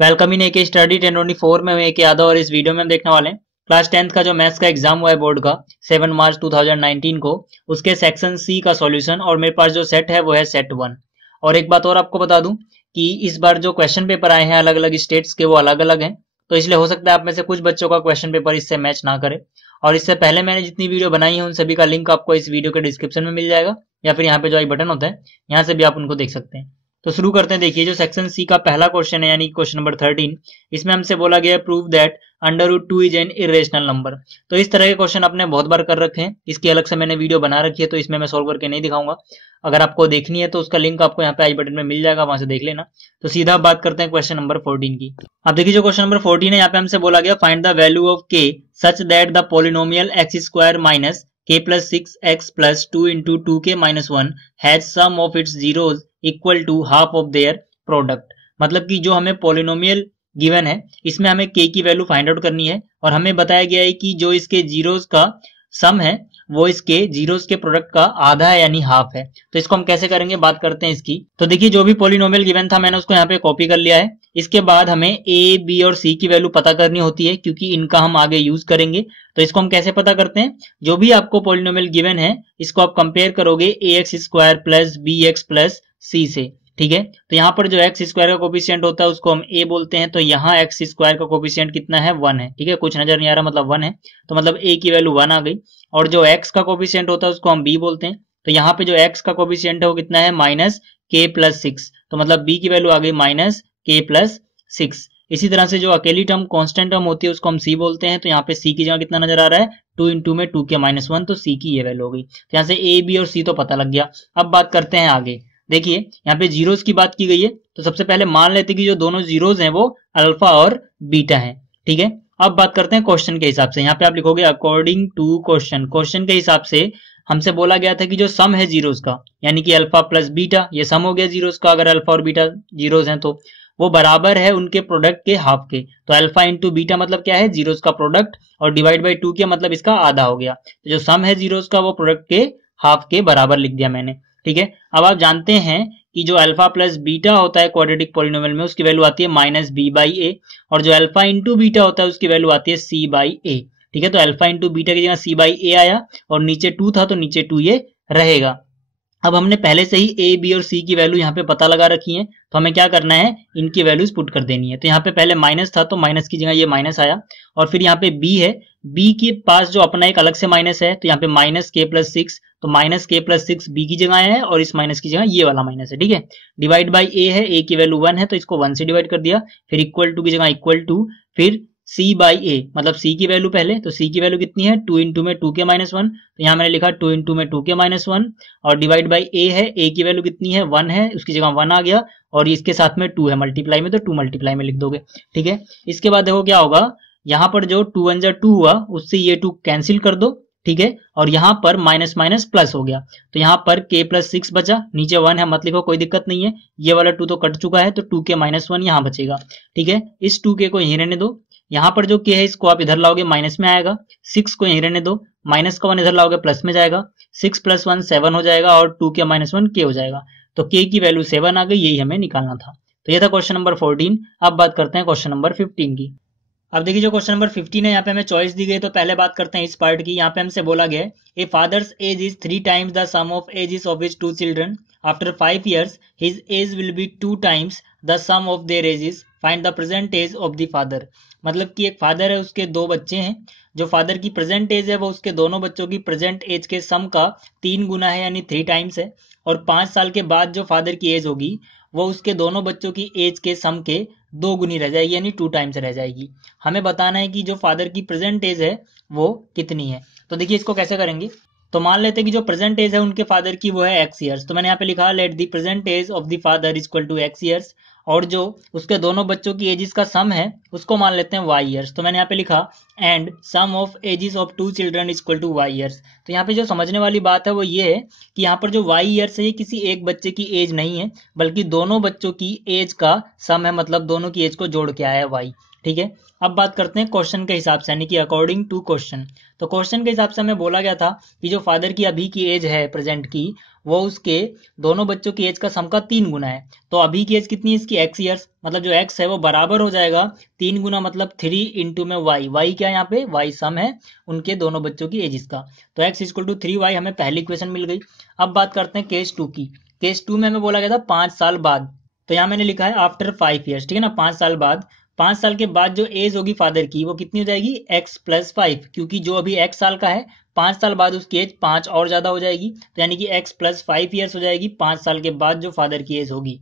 Welcome in AK study 1024 में मैं AK Yadav और इस वीडियो में हम देखने वाले हैं क्लास 10th का जो मैथ्स का एग्जाम हुआ है बोर्ड का 7 मार्च 2019 को उसके सेक्शन सी का सॉल्यूशन और मेरे पास जो सेट है वो है सेट 1। और एक बात और आपको बता दूं कि इस बार जो क्वेश्चन पेपर आए हैं अलग अलग स्टेट्स के वो अलग अलग हैं, तो इसलिए हो सकता है आप में से कुछ बच्चों का क्वेश्चन पेपर इससे मैच ना करे। और इससे पहले मैंने जितनी वीडियो बनाई है उन सभी का लिंक आपको इस वीडियो के डिस्क्रिप्शन में मिल जाएगा या फिर यहाँ पे जो आई बटन होता है यहाँ से भी आप उनको देख सकते हैं। तो शुरू करते हैं। देखिए जो सेक्शन सी का पहला क्वेश्चन है यानी क्वेश्चन नंबर 13, इसमें हमसे बोला गया prove that √2 is an irrational number. तो इस तरह के क्वेश्चन आपने बहुत बार कर रखे हैं, इसकी अलग से मैंने वीडियो बना रखी है तो इसमें मैं सॉल्व करके नहीं दिखाऊंगा। अगर आपको देखनी है तो उसका लिंक आपको यहाँ पे आई बटन में मिल जाएगा, वहां से देख लेना। तो सीधा बात करते हैं क्वेश्चन नंबर 14 की। अब देखिए जो क्वेश्चन नंबर 14 है यहाँ पे हमसे बोला गया फाइंड द वैल्यू ऑफ के such that the polynomial x² minus k plus 6x plus 2 into 2k minus 1 has sum of its zeros equal to half of their product। मतलब कि जो हमें पोलिनोमियल गिवन है इसमें हमें k की value find out करनी है और हमें बताया गया है कि जो इसके जीरोस का सम है वो इसके जीरोस के प्रोडक्ट का आधा है यानी हाफ है। तो इसको हम कैसे करेंगे बात करते हैं इसकी। तो देखिए जो भी पोलिनोमियल गिवन था मैंने उसको यहाँ पे कॉपी कर लिया है। इसके बाद हमें a, b और c की वैल्यू पता करनी होती है क्योंकि इनका हम आगे यूज करेंगे। तो इसको हम कैसे पता करते हैं, जो भी आपको पोलिनोमियल गिवन है इसको आप कंपेयर करोगे ax² plus bx plus c से। ठीक है, तो यहाँ पर जो x² का कोफिशिएंट होता है उसको हम a बोलते हैं, तो यहाँ x² का कोफिशिएंट कितना है 1 है। ठीक है, कुछ नजर नहीं आ रहा मतलब 1 है, तो मतलब a की वैल्यू 1 आ गई। और जो x का कोफिशिएंट होता है उसको हम b बोलते हैं, तो यहाँ पे जो x का कोफिशिएंट है वो कितना है -k प्लस 6, तो मतलब b की वैल्यू आ गई -k प्लस 6। इसी तरह से जो अकेली टर्म कांस्टेंट टर्म होती है उसको हम c बोलते हैं, तो यहाँ पे c की जगह कितना नजर आ रहा है 2 इंटू में 2k माइनस 1, तो c की ये वैल्यू हो गई। तो यहाँ से a, b और c तो पता लग गया। अब बात करते हैं आगे। देखिए यहाँ पे जीरोस की बात की गई है, तो सबसे पहले मान लेते हैं कि जो दोनों जीरोस हैं वो अल्फा और बीटा हैं। ठीक है, अब बात करते हैं क्वेश्चन के हिसाब से। यहाँ पे आप लिखोगे अकॉर्डिंग टू क्वेश्चन। क्वेश्चन के हिसाब से हमसे बोला गया था कि जो सम है जीरोस का यानी कि अल्फा प्लस बीटा, ये सम हो गया जीरोस का, अगर अल्फा और बीटा जीरोस हैं तो वो बराबर है उनके प्रोडक्ट के हाफ के। तो अल्फा इंटू बीटा मतलब क्या है जीरोस का प्रोडक्ट, और डिवाइड बाई 2 के मतलब इसका आधा हो गया। तो जो सम है जीरोस का वो प्रोडक्ट के हाफ के बराबर लिख दिया मैंने। ठीक है, अब आप जानते हैं कि जो अल्फा प्लस बीटा होता है क्वाड्रेटिक पॉलिनोमियल में उसकी वैल्यू आती है -b/a, और जो अल्फा इंटू बीटा होता है उसकी वैल्यू आती है c/a। ठीक है, तो अल्फा इंटू बीटा की जगह c/a आया और नीचे 2 था तो नीचे 2 ये रहेगा। अब हमने पहले से ही a, b और c की वैल्यू यहाँ पे पता लगा रखी है, तो हमें क्या करना है इनकी वैल्यूज पुट कर देनी है। तो यहाँ पे पहले माइनस था तो माइनस की जगह ये माइनस आया, और फिर यहाँ पे b है, b के पास जो अपना एक अलग से माइनस है तो यहाँ पे -k प्लस 6, तो -k प्लस 6 b की जगह आया है और इस माइनस की जगह ये वाला माइनस है। ठीक है, डिवाइड बाई a है, a की वैल्यू 1 है तो इसको 1 से डिवाइड कर दिया, फिर इक्वल टू की जगह इक्वल टू, फिर c/a मतलब c की वैल्यू पहले, तो c की वैल्यू कितनी है 2 इंटू में 2k माइनस 1, तो यहाँ मैंने लिखा 2 इंटू में 2k माइनस 1, और डिवाइड बाई a है, a की वैल्यू कितनी है 1 है, उसकी जगह 1 आ गया, और इसके साथ में 2 है मल्टीप्लाई में, तो 2 मल्टीप्लाई में लिख दोगे। ठीक है, इसके बाद देखो क्या होगा, यहाँ पर जो 2 1 2 हुआ उससे ये 2 कैंसिल कर दो। ठीक है, और यहाँ पर माइनस माइनस प्लस हो गया, तो यहाँ पर k प्लस 6 बचा, नीचे 1 है मत लिखो कोई दिक्कत नहीं है, ये वाला 2 तो कट चुका है तो 2k माइनस 1 यहाँ बचेगा। ठीक है, इस 2k को यहीं रहने दो, यहाँ पर जो k है इसको आप इधर लाओगे माइनस में आएगा, 6 को यहीं रहने दो, माइनस का 1 इधर लाओगे प्लस में जाएगा, 6 प्लस 1 7 हो जाएगा और 2k माइनस 1 k हो जाएगा, तो k की वैल्यू 7 आ गई, यही हमें निकालना था। तो ये था क्वेश्चन नंबर 14। अब बात करते हैं क्वेश्चन नंबर 15 की। अब देखिए जो क्वेश्चन नंबर 15 है यहाँ पे हमें चॉइस दी गई, तो पहले बात करते हैं इस पार्ट की। यहाँ पे हमसे बोला गया है a father's age is 3 times the sum of ages of his 2 children, after 5 years his age will be 2 times the sum of their ages, find the present age of the father. मतलब कि एक father है उसके 2 बच्चे हैं, जो father की present as है वो उसके दोनों बच्चों की प्रेजेंट एज के सम का 3 गुना है यानी 3 टाइम्स है, और 5 साल के बाद जो फादर की एज होगी वो उसके दोनों बच्चों की एज के सम के 2 गुनी रह जाएगी यानी 2 टाइम्स रह जाएगी। हमें बताना है कि जो फादर की प्रेजेंट एज है वो कितनी है। तो देखिए इसको कैसे करेंगे, तो मान लेते हैं कि जो प्रेजेंट एज है उनके फादर की वो है x ईयर्स, तो मैंने यहाँ पे लिखा let the present age of the father is equal to x years, और जो उसके दोनों बच्चों की एजेस का सम है उसको मान लेते हैं y ईयर्स, तो मैंने यहाँ पे लिखा and sum of ages of 2 children is equal to y years. तो यहाँ पे जो समझने वाली बात है वो ये है कि यहाँ पर जो y ईयर्स है ये किसी एक बच्चे की एज नहीं है बल्कि दोनों बच्चों की एज का सम है, मतलब दोनों की एज को जोड़ के आया है y। ठीक है, अब बात करते हैं क्वेश्चन के हिसाब से यानी कि अकॉर्डिंग टू क्वेश्चन। तो क्वेश्चन के हिसाब से हमें बोला गया था कि जो फादर की अभी की एज है प्रेजेंट की वो उसके दोनों बच्चों की एज का सम का 3 गुना है। तो अभी की एज कितनी है इसकी, x ईयर्स, मतलब जो x है वो बराबर हो जाएगा 3 गुना मतलब 3 इंटू में y क्या है यहाँ पे, y सम है उनके दोनों बच्चों की एजिस का। तो x इक्वल टू 3y हमें पहली इक्वेशन मिल गई। अब बात करते हैं केस 2 की। केस 2 में हमें बोला गया था 5 साल बाद, तो यहाँ मैंने लिखा है आफ्टर 5 ईयर्स, ठीक है ना, 5 साल बाद। 5 साल के बाद जो एज होगी फादर की वो कितनी हो जाएगी, x प्लस 5, क्योंकि जो अभी x साल का है 5 साल बाद उसकी एज 5 और ज्यादा हो जाएगी, तो यानी कि x प्लस 5 ईयर्स हो जाएगी 5 साल के बाद जो फादर की एज होगी।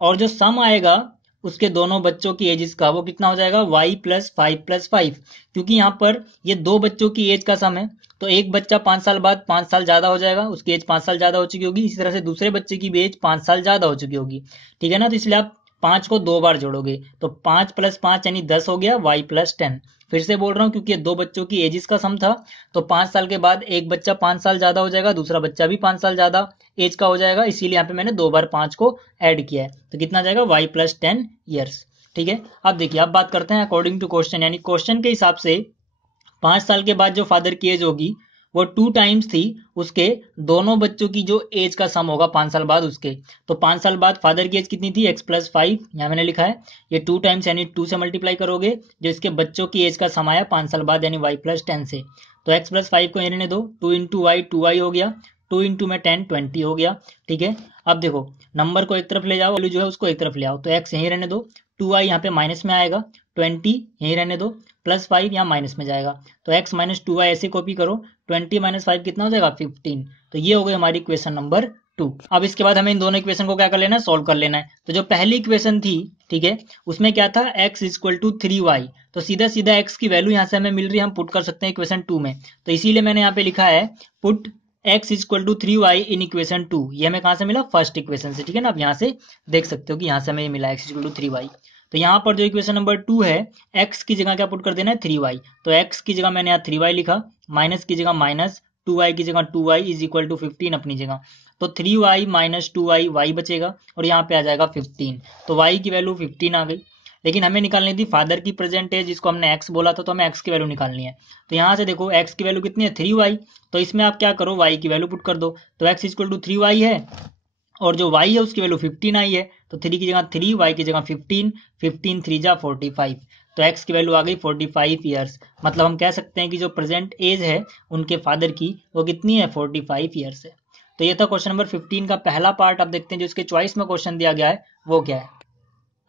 और जो सम आएगा उसके दोनों बच्चों की एजेस का वो कितना हो जाएगा, y प्लस 5, क्योंकि यहाँ पर ये दो बच्चों की एज का सम है, तो एक बच्चा 5 साल बाद 5 साल ज्यादा हो जाएगा, उसकी एज 5 साल ज्यादा हो चुकी होगी, इसी तरह से दूसरे बच्चे की भी एज 5 साल ज्यादा हो चुकी होगी, ठीक है ना। तो इसलिए आप 5 को 2 बार जोड़ोगे तो 5 प्लस 5 यानी 10 हो गया, y प्लस 10। फिर से बोल रहा हूँ क्योंकि दो बच्चों की एजिस का सम था, तो 5 साल के बाद एक बच्चा 5 साल ज्यादा हो जाएगा, दूसरा बच्चा भी 5 साल ज्यादा एज का हो जाएगा, इसीलिए यहाँ पे मैंने 2 बार 5 को ऐड किया है। तो कितना आ जाएगा, y प्लस 10 ईयर्स, ठीक है। अब देखिए, अब बात करते हैं अकॉर्डिंग टू क्वेश्चन, यानी क्वेश्चन के हिसाब से 5 साल के बाद जो फादर की एज होगी वो 2 टाइम्स थी उसके दोनों बच्चों की जो एज का सम होगा 5 साल बाद उसके। तो 5 साल बाद फादर की एज कितनी थी, x प्लस 5, यहाँ मैंने लिखा है, ये 2 टाइम्स यानी 2 से मल्टीप्लाई करोगे, जो इसके बच्चों की एज का सम आया 5 साल बाद यानी y प्लस 10 से। तो x प्लस 5 को यहाँ रहने दो, 2 इंटू वाई 2y हो गया, 2 इंटू में 10 20 हो गया, ठीक है। अब देखो नंबर को एक तरफ ले जाओ, वैल्यू जो है उसको एक तरफ ले आओ, तो x यहीं रहने दो, 2y यहाँ पे माइनस में आएगा, 20 यहीं रहने दो, प्लस 5 यहाँ माइनस में जाएगा, तो x माइनस 2y ऐसे कॉपी करो, 20 माइनस 5 कितना हो जाएगा 15। तो ये हो गई हमारी इक्वेशन नंबर 2। अब इसके बाद हमें इन दोनों इक्वेशन को क्या कर लेना है, सॉल्व कर लेना है। तो जो पहली इक्वेशन थी, ठीक है, उसमें क्या था, x इक्वल टू 3y, तो सीधा सीधा x की वैल्यू यहाँ से हमें मिल रही है, हम पुट कर सकते हैं इक्वेशन 2 में। तो इसीलिए मैंने यहाँ पे लिखा है put x equal to 3y in equation 2। ये हमें कहाँ से मिला, फर्स्ट इक्वेशन से, ठीक है ना। आप यहाँ से देख सकते हो कि यहाँ से हमें मिला x इक्वल टू 3y। तो यहाँ पर जो इक्वेशन नंबर 2 है, x की जगह क्या पुट कर देना है, 3y। तो x की जगह मैंने यहाँ 3y लिखा, माइनस की जगह माइनस, 2y की जगह 2y इज इक्वल टू 15 अपनी जगह। तो 3y माइनस 2y y बचेगा और यहाँ पे आ जाएगा 15। तो y की वैल्यू 15 आ गई। लेकिन हमें निकालनी थी फादर की प्रेजेंट एज, जिसको हमने x बोला था, तो हमें x की वैल्यू निकालनी है। तो यहाँ से देखो x की वैल्यू कितनी है, 3y। तो इसमें आप क्या करो, y की वैल्यू पुट कर दो, तो x इक्वल टू 3y है और जो y है उसकी वैल्यू 15 आई है, तो 3 की जगह 3, y की जगह 15, 15 3 जा 45, तो x की वैल्यू आ गई 45 ईयर्स। मतलब हम कह सकते हैं कि जो प्रेजेंट एज है उनके फादर की वो कितनी है, 45 ईयर्स है। तो ये था क्वेश्चन नंबर 15 का पहला पार्ट। अब देखते हैं जो इसके चॉइस में क्वेश्चन दिया गया है वो क्या है।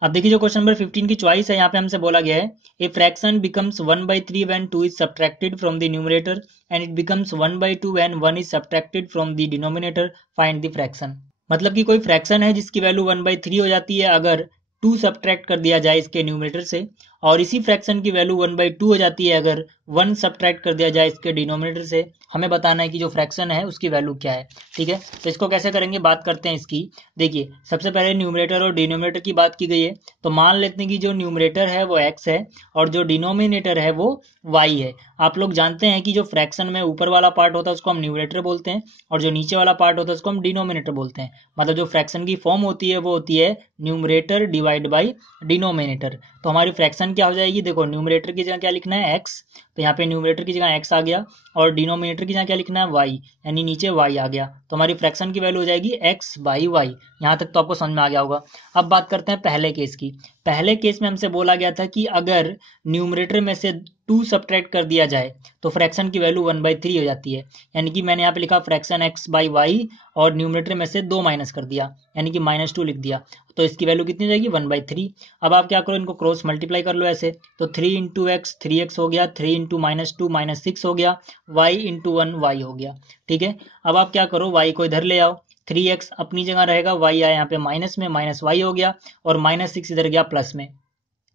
अब देखिए जो क्वेश्चन नंबर 15 की चॉइस है, यहाँ पे हमसे बोला गया है a fraction becomes 1/3 when 2 is subtracted from the numerator and it becomes 1/2 when 1 is subtracted from the denominator, find the fraction. मतलब कि कोई फ्रैक्शन है जिसकी वैल्यू 1/3 हो जाती है अगर 2 सब्ट्रैक्ट कर दिया जाए इसके न्यूमरेटर से, और इसी फ्रैक्शन की वैल्यू 1/2 हो जाती है अगर 1 सब्ट्रैक्ट कर दिया जाए इसके डिनोमिनेटर से। हमें बताना है कि जो फ्रैक्शन है उसकी वैल्यू क्या है, ठीक है। तो इसको कैसे करेंगे, बात करते हैं इसकी। देखिए सबसे पहले न्यूमरेटर और डिनोमिनेटर की बात की गई है, तो मान लेते हैं कि जो न्यूमरेटर है वो x है और जो डिनोमिनेटर है वो y है। आप लोग जानते हैं कि जो फ्रैक्शन में ऊपर वाला पार्ट होता है उसको हम न्यूमरेटर बोलते हैं और जो नीचे वाला पार्ट होता है उसको हम डिनोमिनेटर बोलते हैं। मतलब जो फ्रैक्शन की फॉर्म होती है वो होती है न्यूमरेटर डिवाइड बाई डिनोमिनेटर। तो हमारी फ्रैक्शन क्या हो जाएगी, देखो न्यूमरेटर की जगह क्या लिखना है, x, तो यहाँ पे न्यूमरेटर की जगह x आ गया और डिनोमिनेटर की जगह क्या लिखना है, y, यानी नीचे y आ गया। तो हमारी फ्रैक्शन की वैल्यू हो जाएगी x बाई y। यहाँ तक तो आपको समझ में आ गया होगा। अब बात करते हैं पहले केस की। पहले केस में हमसे बोला गया था कि अगर न्यूमरेटर में से 2 सब्ट्रैक्ट कर दिया जाए तो फ्रैक्शन की वैल्यू 1/3 हो जाती है। यानी कि मैंने यहाँ पे लिखा फ्रैक्शन x बाई वाई और न्यूमरेटर में से 2 माइनस कर दिया यानी कि -2 लिख दिया, तो इसकी वैल्यू कितनी हो जाएगी, 1/3। अब आप क्या करो, इनको क्रॉस मल्टीप्लाई कर लो ऐसे, तो 3 इंटू एक्स 3x हो गया, 3 इंटू -2 -6 हो गया, y इंटू 1 y हो गया, ठीक है। अब आप क्या करो, y को इधर ले आओ, 3x अपनी जगह रहेगा, y आया यहाँ पे माइनस में, माइनस y हो गया और -6 इधर गया प्लस में।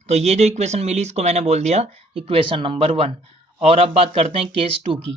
तो ये जो इक्वेशन मिली इसको मैंने बोल दिया इक्वेशन नंबर 1। और अब बात करते हैं केस 2 की।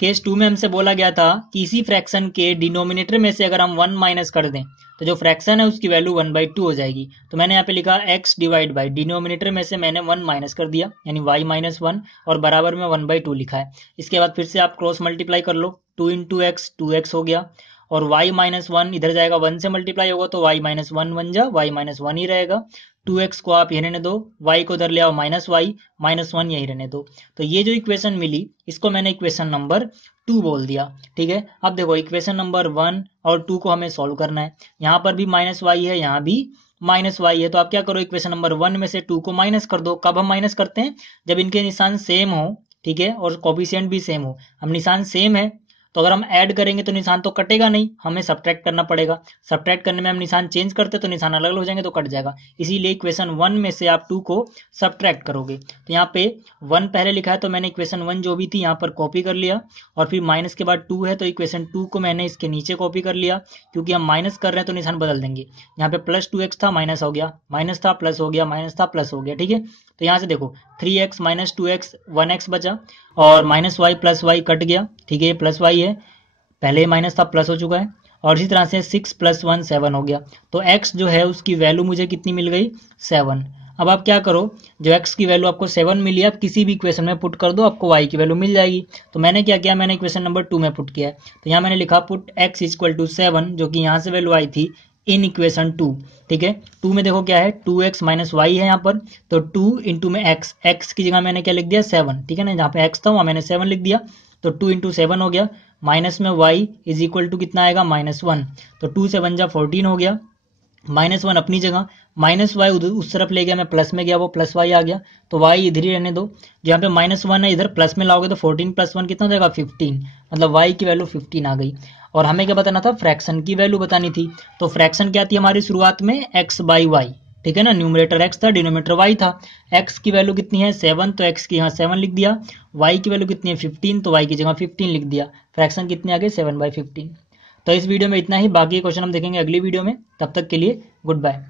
केस 2 में हमसे बोला गया था कि इसी फ्रैक्शन के डिनोमिनेटर में से अगर हम 1 माइनस कर दें तो जो फ्रैक्शन है उसकी वैल्यू 1/2 हो जाएगी। तो मैंने यहाँ पे लिखा x डिवाइड बाई डिनोमिनेटर में से मैंने 1 माइनस कर दिया यानी y माइनस 1 और बराबर में 1/2 लिखा है। इसके बाद फिर से आप क्रॉस मल्टीप्लाई कर लो, 2 इंटू एक्स 2x हो गया और y माइनस वन इधर जाएगा, 1 से मल्टीप्लाई होगा तो y माइनस वन बन जा, y माइनस वन ही रहेगा। 2x को आप यही रहने दो, y को उधर ले आओ माइनस वाई, माइनस वन यही रहने दो। तो ये जो इक्वेशन मिली इसको मैंने इक्वेशन नंबर 2 बोल दिया। ठीक है, अब देखो इक्वेशन नंबर 1 और 2 को हमें सॉल्व करना है। यहाँ पर भी माइनस वाई है, यहाँ भी माइनस वाई है, तो आप क्या करो, इक्वेशन नंबर 1 में से 2 को माइनस कर दो। कब हम माइनस करते हैं, जब इनके निशान सेम हो, ठीक है, और कोफिशिएंट भी सेम हो। हम निशान सेम है तो अगर हम ऐड करेंगे तो निशान तो कटेगा नहीं, हमें सब्ट्रैक्ट करना पड़ेगा। सब्ट्रैक्ट करने में हम निशान चेंज करते तो निशान अलग अलग हो जाएंगे तो कट जाएगा, इसीलिए इक्वेशन 1 में से आप 2 को सब्ट्रैक्ट करोगे। तो यहाँ पे 1 पहले लिखा है तो मैंने इक्वेशन 1 जो भी थी यहाँ पर कॉपी कर लिया, और फिर माइनस के बाद 2 है तो इक्वेशन 2 को मैंने इसके नीचे कॉपी कर लिया, क्योंकि हम माइनस कर रहे हैं तो निशान बदल देंगे। यहाँ पे प्लस 2x था, माइनस हो गया, माइनस था प्लस हो गया, माइनस था प्लस हो गया। ठीक है, तो यहाँ से देखो 3x माइनस 2x 1x बचा, और minus Y plus Y cut गया। ठीक है, ये प्लस वाई है, पहले माइनस था प्लस हो चुका है, और इसी तरह से 6 + 1 7 हो गया। तो x जो है उसकी वैल्यू मुझे कितनी मिल गई, 7। अब आप क्या करो, जो x की वैल्यू आपको 7 मिली, आप किसी भी इक्वेशन में पुट कर दो, आपको y की वैल्यू मिल जाएगी। तो मैंने क्या किया, मैंने इक्वेशन नंबर 2 में पुट किया है। तो यहाँ मैंने लिखा पुट x = 7, जो कि यहाँ से वैल्यू आई थी इन इक्वेशन 2। ठीक है, 2 में देखो क्या है, 2x माइनस वाई है यहाँ पर, तो 2 इंटू में x की जगह मैंने क्या लिख दिया, 7। ठीक है ना, जहाँ पे x था वहाँ मैंने 7 लिख दिया, तो 2 इंटू 7 हो गया, माइनस में y = कितना आएगा, -1। तो 2 से 1 जा 14 हो गया, -1 अपनी जगह, माइनस वाई उस तरफ ले गया, मैं प्लस में गया, वो प्लस वाई आ गया, तो वाई इधर ही रहने दो। जहाँ पे -1 है इधर प्लस में लाओगे तो 14 + 1 कितना हो जाएगा, 15। मतलब वाई की वैल्यू 15 आ गई। और हमें क्या बताना था, फ्रैक्शन की वैल्यू बतानी थी। तो फ्रैक्शन क्या थी हमारी शुरुआत में, x/y। ठीक है ना, न्यूमरेटर x था, डिनोमिनेटर y था। x की वैल्यू कितनी है, 7, तो x की यहाँ 7 लिख दिया। y की वैल्यू कितनी है, 15, तो y की जगह 15 लिख दिया। फ्रैक्शन कितनी आ गई, 7/15। तो इस वीडियो में इतना ही, बाकी क्वेश्चन हम देखेंगे अगली वीडियो में। तब तक के लिए गुड बाय।